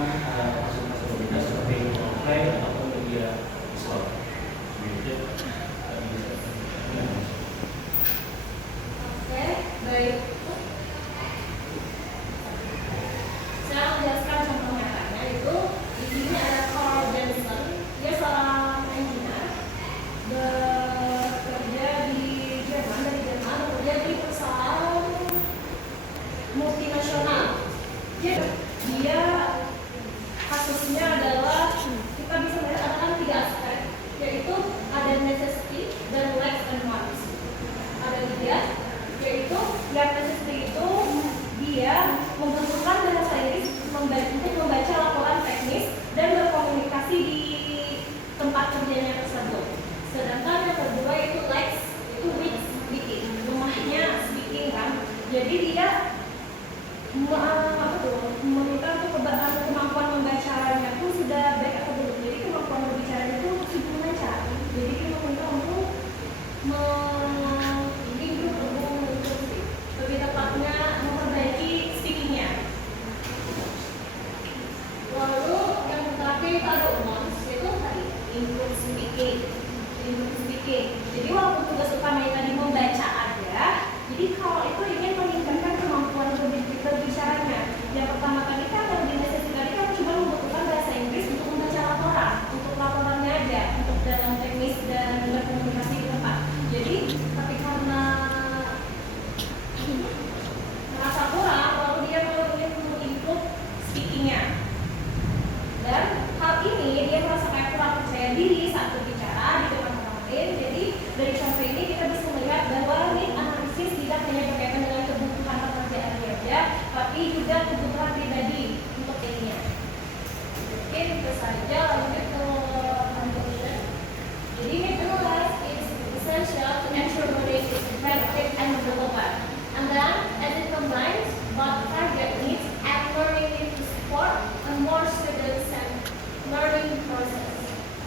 menggunakan fasilitas berbeda seperti offline ataupun media visual. Oke, baik. Saya menjelaskan contoh nyatanya itu di sini ada Carl Benson, dia seorang engineer bekerja di Jerman, bekerja di perusahaan multinasional. Dia kasusnya adalah kita bisa melihat ada tiga aspek, yaitu ada necessity dan likes and wants. Ada tiga, yaitu yang necessity itu dia membutuhkan bahasa Inggris untuk membaca laporan teknis dan berkomunikasi di tempat kerjanya tersebut. Sedangkan yang kedua itu likes, itu weak speaking, lemahnya speaking kan. Jadi dia meminta untuk kemampuan membacaranya itu sudah baik atau belum. Jadi kemampuan berbicara itu sudah membaca. Jadi dia meminta untuk lebih tepatnya memperbaiki speakingnya. Lalu yang terakhir itu ada wants, itu tadi improve speaking. Jadi walaupun tugas utamanya tadi membaca aja, jadi kalau itu ingin meningkatkan kemampuan berbicaranya. Yang pertama tadi kan yang di necessity tadi kan cuma membutuhkan bahasa Inggris untuk membaca laporan, untuk laporannya aja, untuk dalam teknis dan berkomunikasi di tempat. Jadi tapi karena merasa kurang, lalu dia ingin improve speakingnya. Dan hal ini dia merasa kayak kurang percaya diri saat berbicara di depan orang lain. Jadi dari contoh ini kita bisa melihat bahwa need analisis tidak hanya berkaitan dengan kebutuhan pekerjaan saja, tapi juga kebutuhan pribadi untuk dirinya. Oke, itu saja. Lanjut ke conclusion. Jadi methodology is essential to ensure learning is effective and relevant. And then, as it combines both target needs and learning needs to support a more student-centered learning process.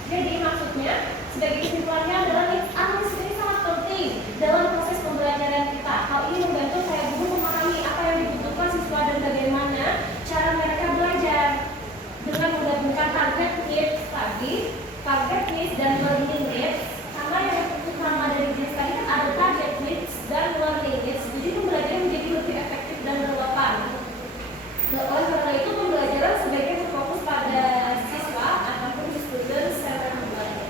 Jadi maksudnya, sebagai kesimpulannya adalah needs analysis ini sangat penting dalam proses pembelajaran kita. Hal ini membantu saya guru memahami apa yang dibutuhkan siswa dan bagaimana cara mereka belajar dengan menggabungkan target needs tadi, target needs dan learning needs. Karena yang utama dari needs tadi kan ada target needs dan learning needs. Jadi pembelajaran menjadi lebih efektif dan relevan. Oleh karena itu pembelajaran sebaiknya berfokus pada siswa ataupun student secara belajar.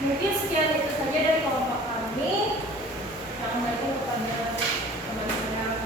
Mungkin sekian itu saja dari kelompok kami. Assalamualaikum kepada teman-teman.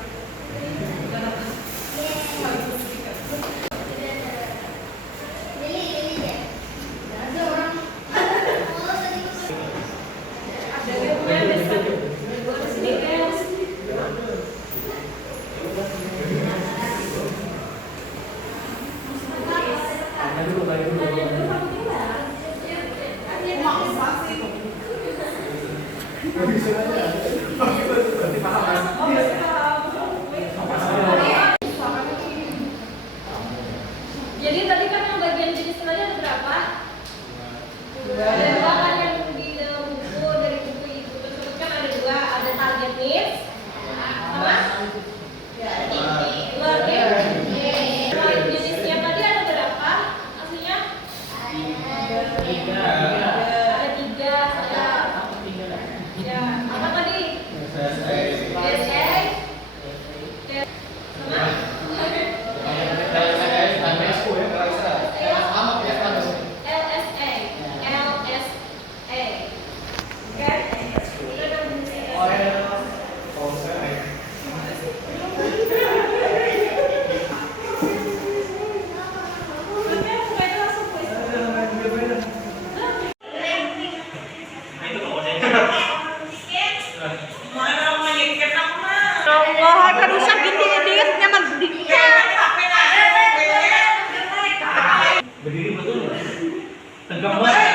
Jadi tadi kan yang bagian jenis tadi ada berapa? Ada dua kan yang di dalam buku, dari buku itu tersebut kan ada dua, ada target needs sama learning. Jenisnya tadi ada berapa? Aslinya? Ada tiga. Ya, apa tadi? Allah, kan rusak gini dia nyaman berdiri. Berdiri betul. Tegak banget.